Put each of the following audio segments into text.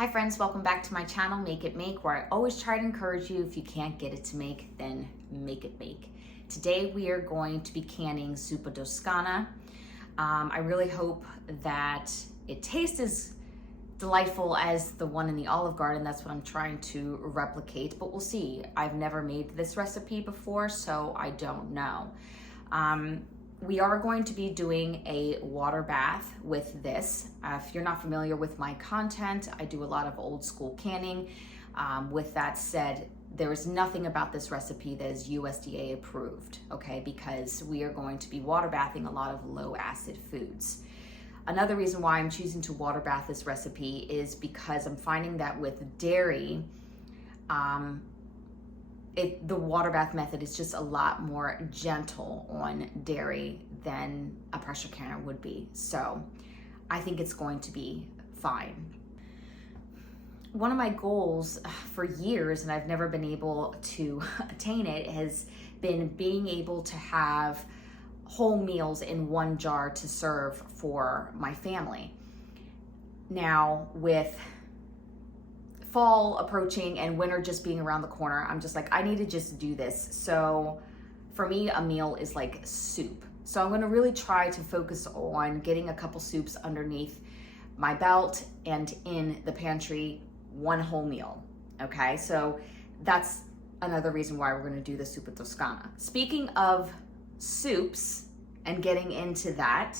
Hi friends, welcome back to my channel, Make It Make, where I always try to encourage you, if you can't get it to make, then make it make. Today we are going to be canning Zuppa Toscana. I really hope that it tastes as delightful as the one in the Olive Garden. That's what I'm trying to replicate, but we'll see. I've never made this recipe before, so I don't know. We are going to be doing a water bath with this. If you're not familiar with my content, I do a lot of old school canning. With that said, there is nothing about this recipe that is USDA approved, okay? Because we are going to be water bathing a lot of low acid foods. Another reason why I'm choosing to water bath this recipe is because I'm finding that with dairy, the water bath method is just a lot more gentle on dairy than a pressure canner would be. So I think it's going to be fine. One of my goals for years, and I've never been able to attain it, has been being able to have whole meals in one jar to serve for my family. Now, with fall approaching and winter just being around the corner, I'm just like, I need to just do this. So for me, a meal is like soup. So I'm gonna really try to focus on getting a couple soups underneath my belt and in the pantry, one whole meal, okay? So that's another reason why we're gonna do the Zuppa Toscana. Speaking of soups and getting into that,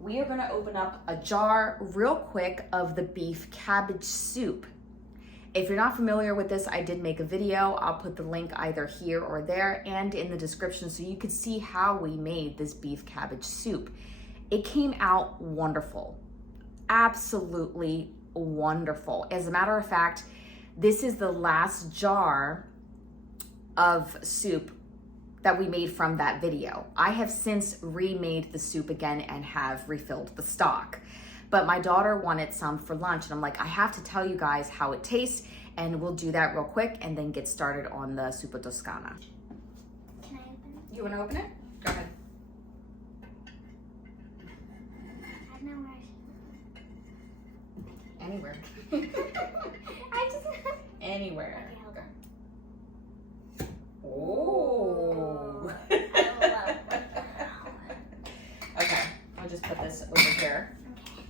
we are gonna open up a jar real quick of the beef cabbage soup. If you're not familiar with this, I did make a video. I'll put the link either here or there and in the description so you could see how we made this beef cabbage soup. It came out wonderful, absolutely wonderful. As a matter of fact, this is the last jar of soup that we made from that video. I have since remade the soup again and have refilled the stock. But my daughter wanted some for lunch, and I'm like, I have to tell you guys how it tastes, and we'll do that real quick and then get started on the Zuppa Toscana. Can I open it? You want to open it? Go ahead. I don't know where Anywhere. I just... Anywhere. Okay, Oh. I love Okay, I'll just put this over here. Okay.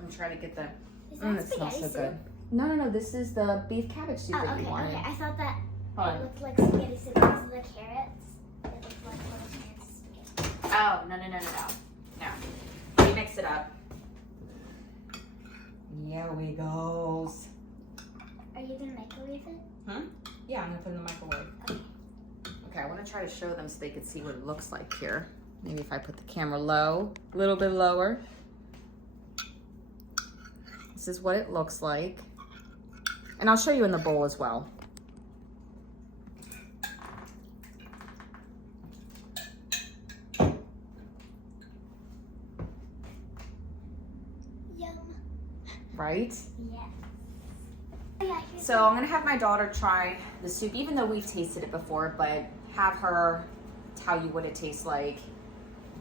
I'm trying to get the. Is that It smells so spaghetti good. No. This is the beef cabbage soup Oh, that okay, you wanted. okay. I thought that Hold on. it looked like spaghetti soup because of the carrots. It looked like little carrots. Oh, no. No. We mix it up. Here we goes. Are you going to microwave it? Yeah, I'm gonna put it in the microwave. Okay. Okay, I want to try to show them so they can see what it looks like here. Maybe if I put the camera low, a little bit lower. This is what it looks like. And I'll show you in the bowl as well. Yum. Right? Yes. So I'm gonna have my daughter try the soup, even though we've tasted it before, but have her tell you what it tastes like.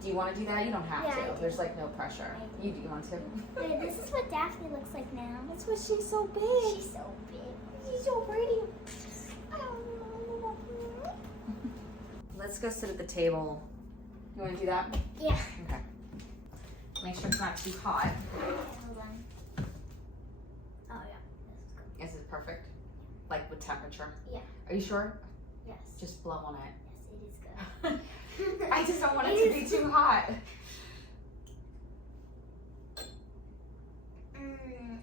Do you want to do that? You don't have Yeah, to. There's like no pressure. You do want to? Wait, this is what Daphne looks like now. That's why she's so big. She's so big. She's so pretty. Let's go sit at the table. You want to do that? Yeah. Okay. Make sure it's not too hot. Hold on. Oh, yeah. Is it perfect? Like with temperature? Yeah. Are you sure? Yes. Just blow on it. Yes, it is good. I just don't want it to be too hot.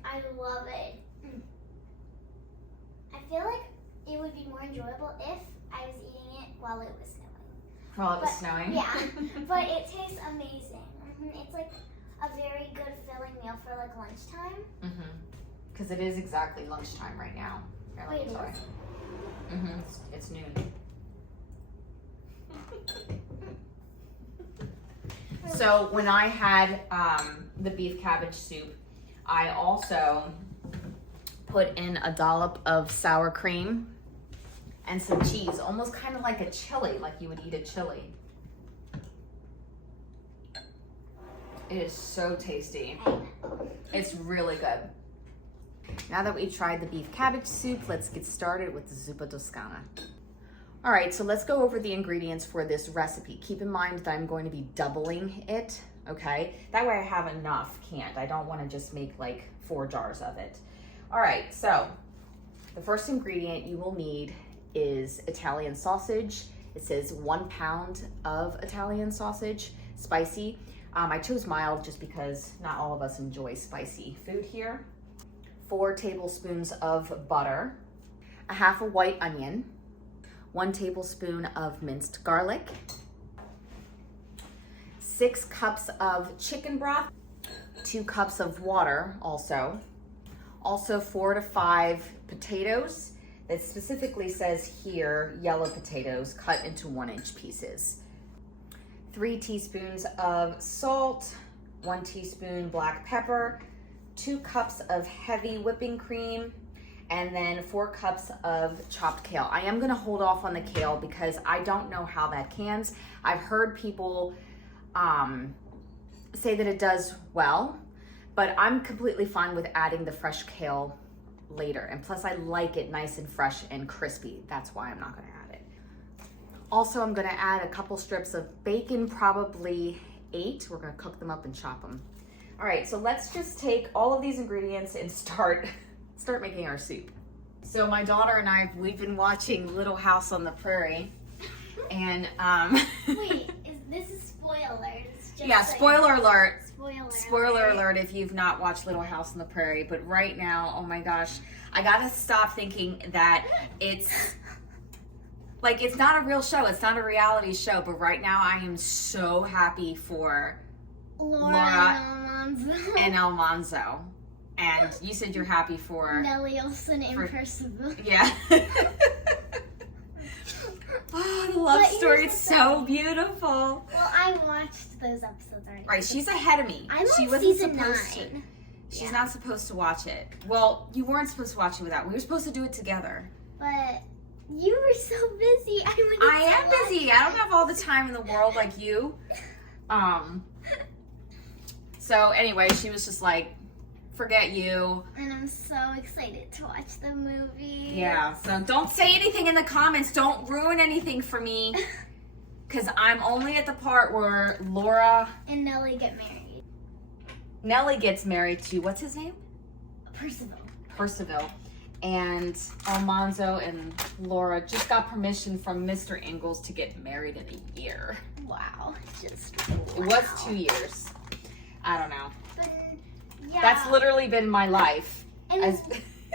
I love it. I feel like it would be more enjoyable if I was eating it while it was snowing. While it was snowing? Yeah, but it tastes amazing. It's like a very good filling meal for like lunchtime. Because it is exactly lunchtime right now. Here, let me Wait, show you. It's noon. So when I had the beef cabbage soup, I also put in a dollop of sour cream and some cheese, almost kind of like a chili, like you would eat a chili. It is so tasty. It's really good. Now that we've tried the beef cabbage soup, let's get started with the Zuppa Toscana. All right, so let's go over the ingredients for this recipe. Keep in mind that I'm going to be doubling it, okay? That way I have enough canned. I don't want to just make like 4 jars of it. All right, so the first ingredient you will need is Italian sausage. It says 1 pound of Italian sausage, spicy. I chose mild just because not all of us enjoy spicy food here. 4 tablespoons of butter, a half a white onion, 1 tablespoon of minced garlic, 6 cups of chicken broth, 2 cups of water also 4 to 5 potatoes. It specifically says here yellow potatoes cut into 1-inch pieces, 3 teaspoons of salt, 1 teaspoon black pepper, 2 cups of heavy whipping cream, and then 4 cups of chopped kale. I am gonna hold off on the kale because I don't know how that cans. I've heard people say that it does well, but I'm completely fine with adding the fresh kale later. And plus I like it nice and fresh and crispy. That's why I'm not gonna add it. Also, I'm gonna add a couple strips of bacon, probably 8. We're gonna cook them up and chop them. All right, so let's just take all of these ingredients and start making our soup. So my daughter and I, we've been watching Little House on the Prairie, and Wait, this is spoilers. Just yeah, spoiler alert. Spoiler Alert if you've not watched Little House on the Prairie. But right now, oh my gosh, I gotta stop thinking that it's like, it's not a real show. It's not a reality show. But right now, I am so happy for Laura and Almanzo. And you said you're happy for Nellie Olsen and Percival. Yeah. Oh, the love story, it's so beautiful. Well, I watched those episodes already. Right, she's ahead of me. I'm she on wasn't season supposed 9. to. She's not supposed to watch it. Well, you weren't supposed to watch it without. We were supposed to do it together. But you were so busy. I am busy. I don't have all the time in the world like you. So anyway, she was just like, forget you. And I'm so excited to watch the movie. Yeah, so don't say anything in the comments. Don't ruin anything for me. Because I'm only at the part where Laura and Nellie get married. Nellie gets married to, what's his name? Percival. And Almanzo and Laura just got permission from Mr. Ingalls to get married in a year. Wow. It was 2 years. I don't know. But, yeah. That's literally been my life. And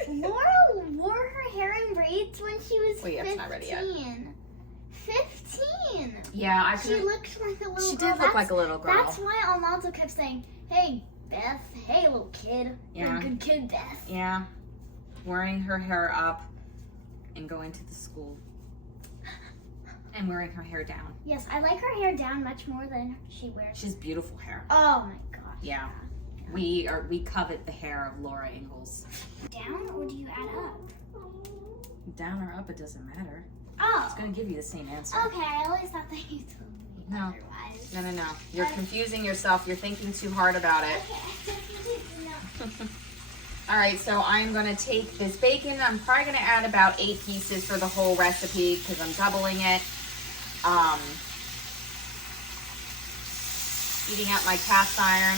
Laura wore her hair in braids when she was 15. It's not ready yet. 15. Yeah, she looked like a little girl. She did look like a little girl. That's why Almanzo kept saying, "Hey, Beth. Hey, little kid. Yeah. You're a good kid, Beth." Yeah. Wearing her hair up and going to the school. And wearing her hair down. Yes, I like her hair down much more than she wears. She's beautiful hair. Oh my gosh. Yeah. We covet the hair of Laura Ingalls. Down or do you add up? Down or up, it doesn't matter. Oh. It's gonna give you the same answer. Okay, I always thought that you told me otherwise. No. You're confusing yourself. You're thinking too hard about it. Okay. All right, so I'm gonna take this bacon. I'm probably gonna add about 8 pieces for the whole recipe because I'm doubling it. Heating up my cast iron.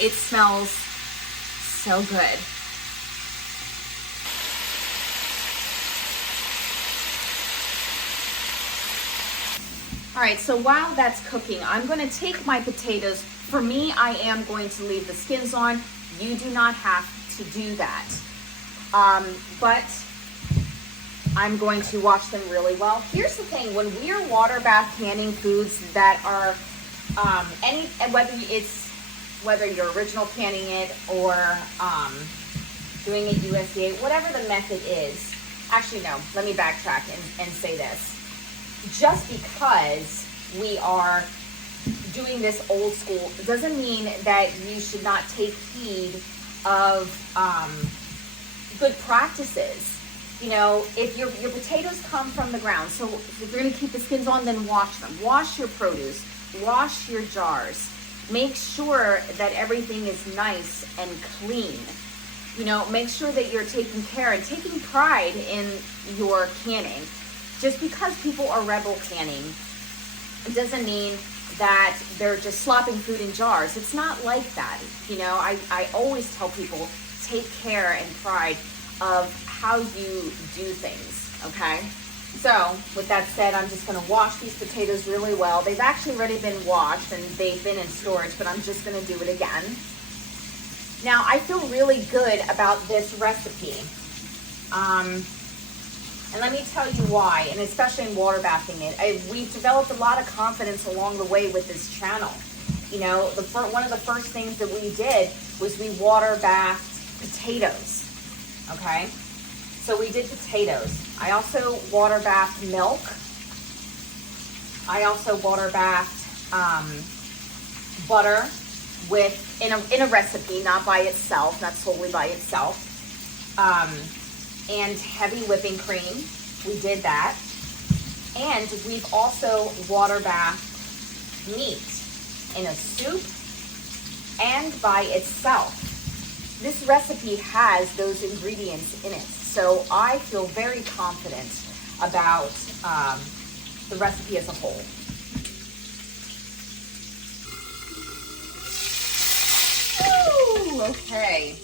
It smells so good. All right, so while that's cooking, I'm going to take my potatoes. For me, I am going to leave the skins on. You do not have to do that. But I'm going to wash them really well. Here's the thing, when we are water bath canning foods that are whether you're original canning it or doing it USDA, whatever the method is. Actually, no, let me backtrack and say this. Just because we are doing this old school doesn't mean that you should not take heed of good practices. You know, if your potatoes come from the ground, so if you're going to keep the skins on, then wash them. Wash your produce. Wash your jars. make sure that everything is nice and clean. You know, make sure that you're taking care and taking pride in your canning. Just because people are rebel canning, it doesn't mean that they're just slopping food in jars. It's not like that. You know, I always tell people, take care and pride of how you do things, okay? So with that said, I'm just gonna wash these potatoes really well. They've actually already been washed and they've been in storage, but I'm just gonna do it again. Now I feel really good about this recipe. And let me tell you why, and especially in water bathing it. We've developed a lot of confidence along the way with this channel. You know, one of the first things that we did was we water bathed potatoes, okay? So we did potatoes. I also water bathed milk. I also water bathed butter in a recipe, not by itself, not solely by itself. And heavy whipping cream. We did that. And we've also water bathed meat in a soup and by itself. This recipe has those ingredients in it. So I feel very confident about the recipe as a whole. Ooh, okay.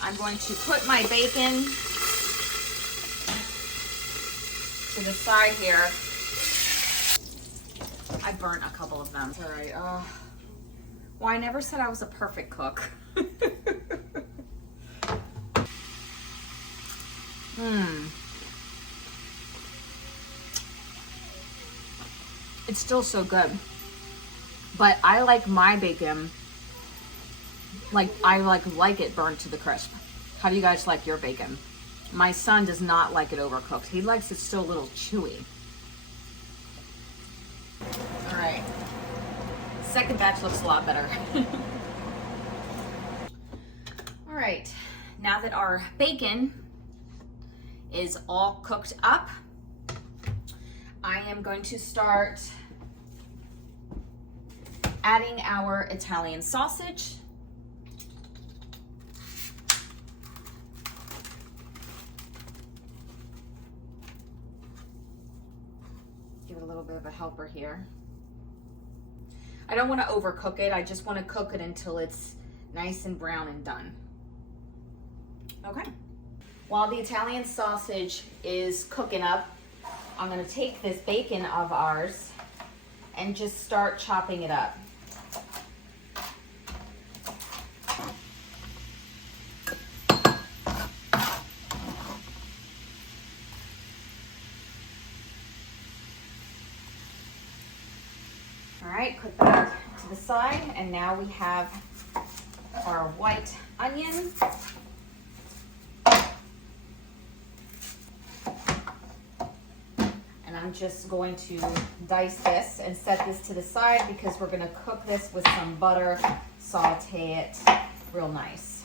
I'm going to put my bacon to the side here. I burnt a couple of them. All right. Well, I never said I was a perfect cook. It's still so good. But I like my bacon, I like it burnt to the crisp. How do you guys like your bacon? My son does not like it overcooked. He likes it still a little chewy. All right. Second batch looks a lot better. All right. Now that our bacon is all cooked up, I am going to start adding our Italian sausage. Give it a little bit of a helper here. I don't want to overcook it. I just want to cook it until it's nice and brown and done. Okay. While the Italian sausage is cooking up, I'm going to take this bacon of ours and just start chopping it up. All right, put that to the side, and now we have our white onion. And I'm just going to dice this and set this to the side because we're going to cook this with some butter, saute it real nice.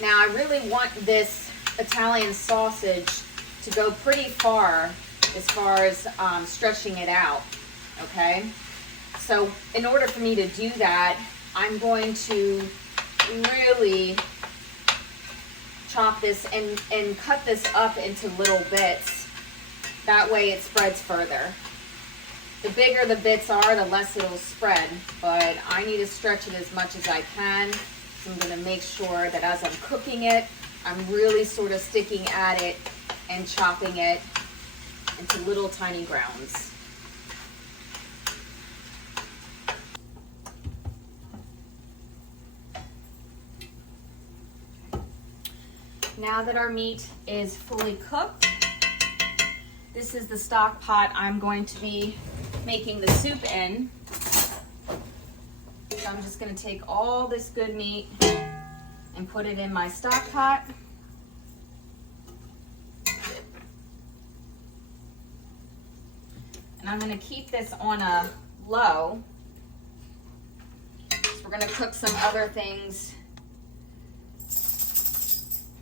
Now I really want this Italian sausage to go pretty far as stretching it out, okay? So in order for me to do that, I'm going to really chop this and cut this up into little bits. That way it spreads further. The bigger the bits are, the less it'll spread, but I need to stretch it as much as I can. So I'm going to make sure that as I'm cooking it, I'm really sort of sticking at it and chopping it into little tiny grounds. Now that our meat is fully cooked, this is the stock pot I'm going to be making the soup in. So I'm just going to take all this good meat and put it in my stock pot. And I'm going to keep this on a low. So we're going to cook some other things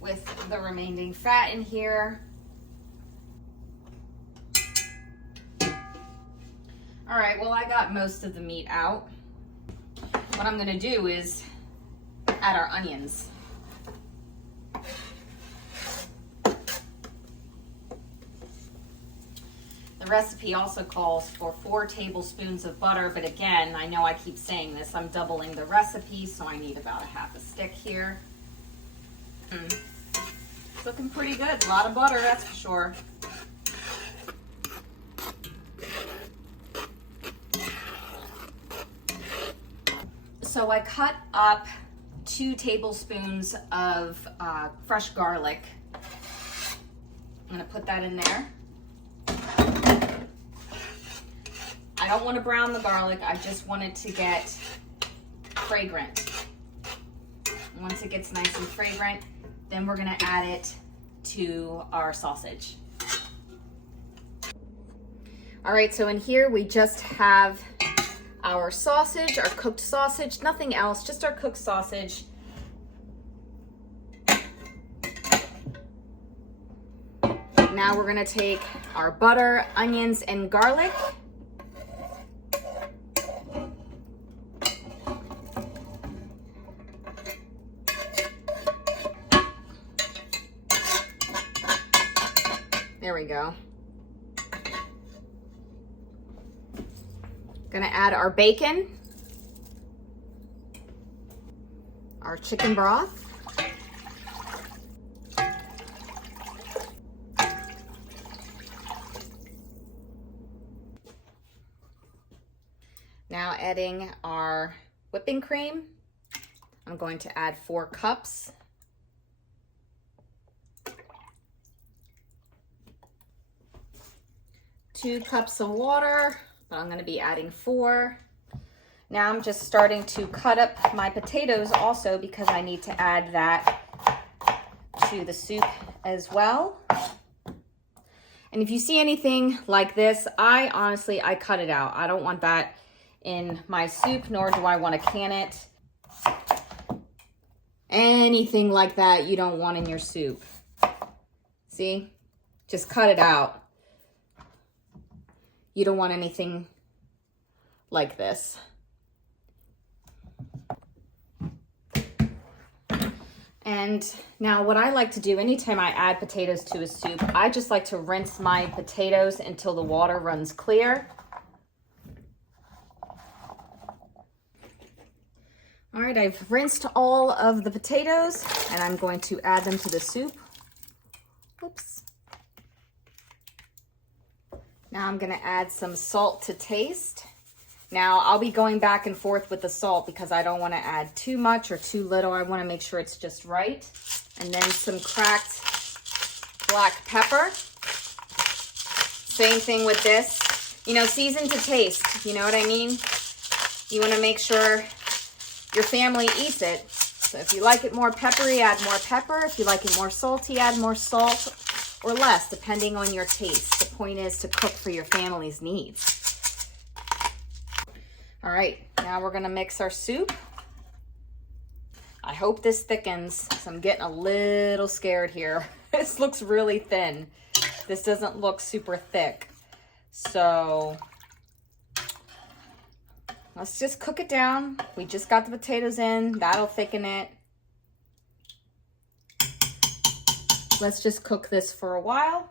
with the remaining fat in here. All right, well, I got most of the meat out. What I'm gonna do is add our onions. The recipe also calls for 4 tablespoons of butter, but again, I know I keep saying this, I'm doubling the recipe, so I need about a half a stick here. It's looking pretty good. A lot of butter, that's for sure. So I cut up 2 tablespoons of fresh garlic. I'm gonna put that in there. I don't want to brown the garlic, I just want it to get fragrant. Once it gets nice and fragrant, then we're gonna add it to our sausage. All right, so in here we just have our sausage, our cooked sausage, nothing else, just our cooked sausage. Now we're gonna take our butter, onions, and garlic. There we go. Gonna add our bacon, our chicken broth, now adding our whipping cream. I'm going to add 4 cups. Two cups of water, but I'm going to be adding 4. Now I'm just starting to cut up my potatoes also because I need to add that to the soup as well. And if you see anything like this, I honestly cut it out. I don't want that in my soup, nor do I want to can it. Anything like that you don't want in your soup. See? Just cut it out. You don't want anything like this. And now what I like to do anytime I add potatoes to a soup, I just like to rinse my potatoes until the water runs clear. All right, I've rinsed all of the potatoes and I'm going to add them to the soup. Oops. Now I'm gonna add some salt to taste. Now I'll be going back and forth with the salt because I don't wanna add too much or too little. I wanna make sure it's just right. And then some cracked black pepper. Same thing with this. You know, season to taste, you know what I mean? You wanna make sure your family eats it. So if you like it more peppery, add more pepper. If you like it more salty, add more salt or less, depending on your taste. The point is to cook for your family's needs. All right, now we're gonna mix our soup. I hope this thickens, so I'm getting a little scared here. This looks really thin. This doesn't look super thick. So let's just cook it down. We just got the potatoes in, that'll thicken it. Let's just cook this for a while.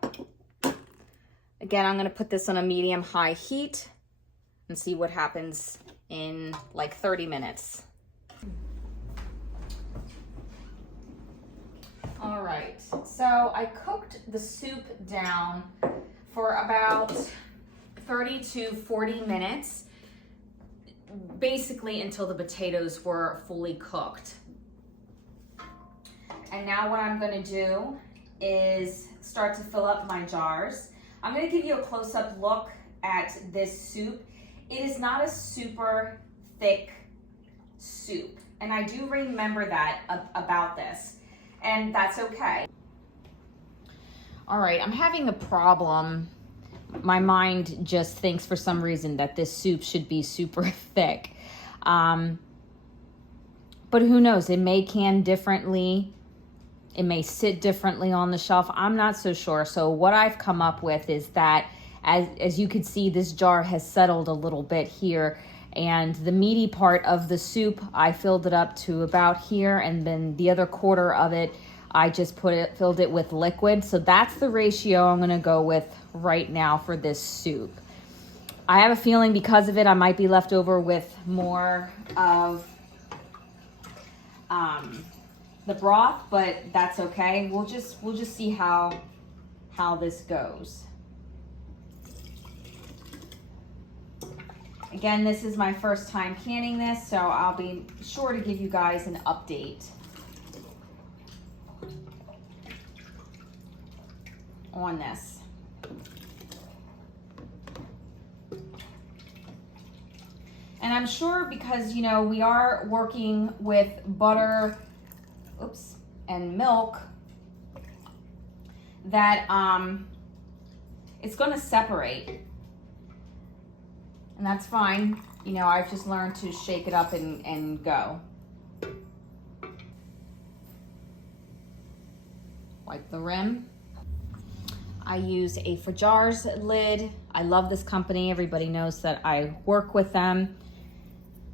Again, I'm gonna put this on a medium-high heat and see what happens in like 30 minutes. All right, so I cooked the soup down for about 30 to 40 minutes, basically until the potatoes were fully cooked. And now what I'm gonna do is start to fill up my jars. I'm gonna give you a close-up look at this soup. It is not a super thick soup, and I do remember that about this, and that's okay. All right, I'm having a problem. My mind just thinks for some reason that this soup should be super thick. But who knows, it may can differently. It may sit differently on the shelf. I'm not so sure. So what I've come up with is that As you can see, this jar has settled a little bit here, and the meaty part of the soup, I filled it up to about here, and then the other quarter of it, I just filled it with liquid. So that's the ratio I'm gonna go with right now for this soup. I have a feeling because of it, I might be left over with more of the broth, but that's okay. We'll just see how this goes. Again, this is my first time canning this, so I'll be sure to give you guys an update on this. And I'm sure because, you know, we are working with butter, and milk, that it's gonna separate. And that's fine. You know, I've just learned to shake it up and go. Wipe the rim. I use a Fajar's lid. I love this company. Everybody knows that I work with them.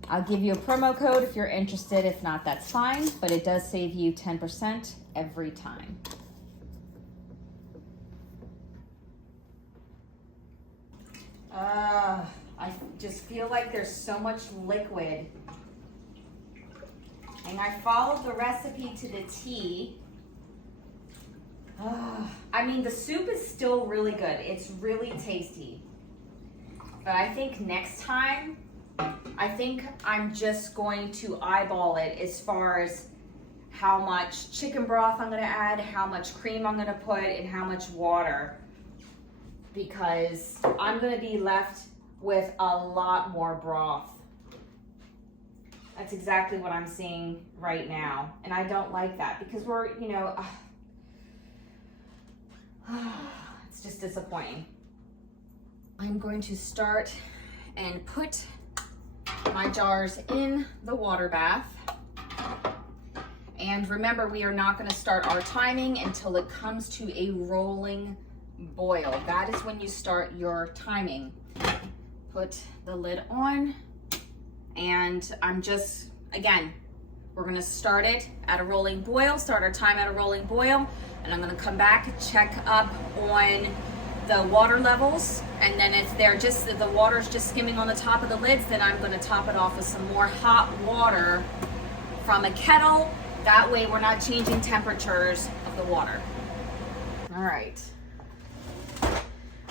I'll give you a promo code if you're interested. If not, that's fine, but it does save you 10% every time. I just feel like there's so much liquid. And I followed the recipe to the T. I mean, the soup is still really good. It's really tasty. But I think next time, I think I'm just going to eyeball it as far as how much chicken broth I'm gonna add, how much cream I'm gonna put, and how much water. Because I'm gonna be left with a lot more broth. That's exactly what I'm seeing right now. And I don't like that because we're, you know, it's just disappointing. I'm going to start and put my jars in the water bath. And remember, we are not going to start our timing until it comes to a rolling boil. That is when you start your timing. Put the lid on, and I'm just, again, we're going to start it at a rolling boil, start our time at a rolling boil, and I'm going to come back, check up on the water levels, and then if they're just, the water's just skimming on the top of the lids, then I'm going to top it off with some more hot water from a kettle. That way we're not changing temperatures of the water. All right.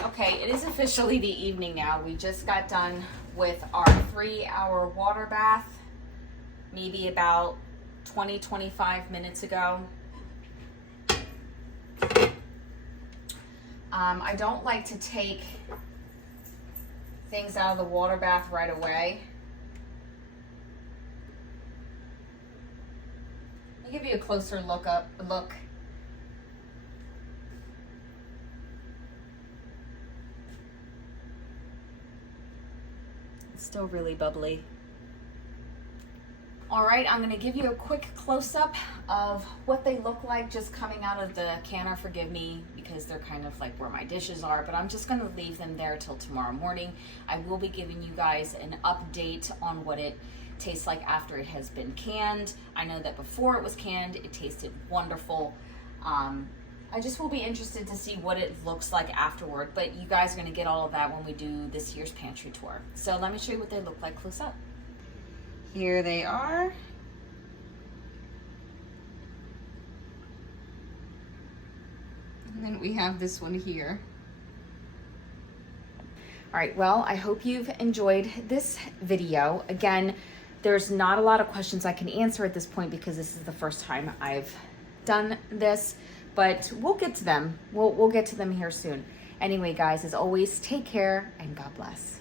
Okay, it is officially the evening now. We just got done with our 3-hour water bath, maybe about 20-25 minutes ago. I don't like to take things out of the water bath right away. I'll give you a closer look. It's still really bubbly. All right, I'm gonna give you a quick close-up of what they look like just coming out of the canner. Forgive me because they're kind of like where my dishes are, but I'm just gonna leave them there till tomorrow morning. I will be giving you guys an update on what it tastes like after it has been canned. I know that before it was canned, it tasted wonderful. I just will be interested to see what it looks like afterward, but you guys are gonna get all of that when we do this year's pantry tour. So let me show you what they look like close up. Here they are. And then we have this one here. All right, well, I hope you've enjoyed this video. Again, there's not a lot of questions I can answer at this point because this is the first time I've done this, but we'll get to them. We'll get to them here soon. Anyway, guys, as always, take care and God bless.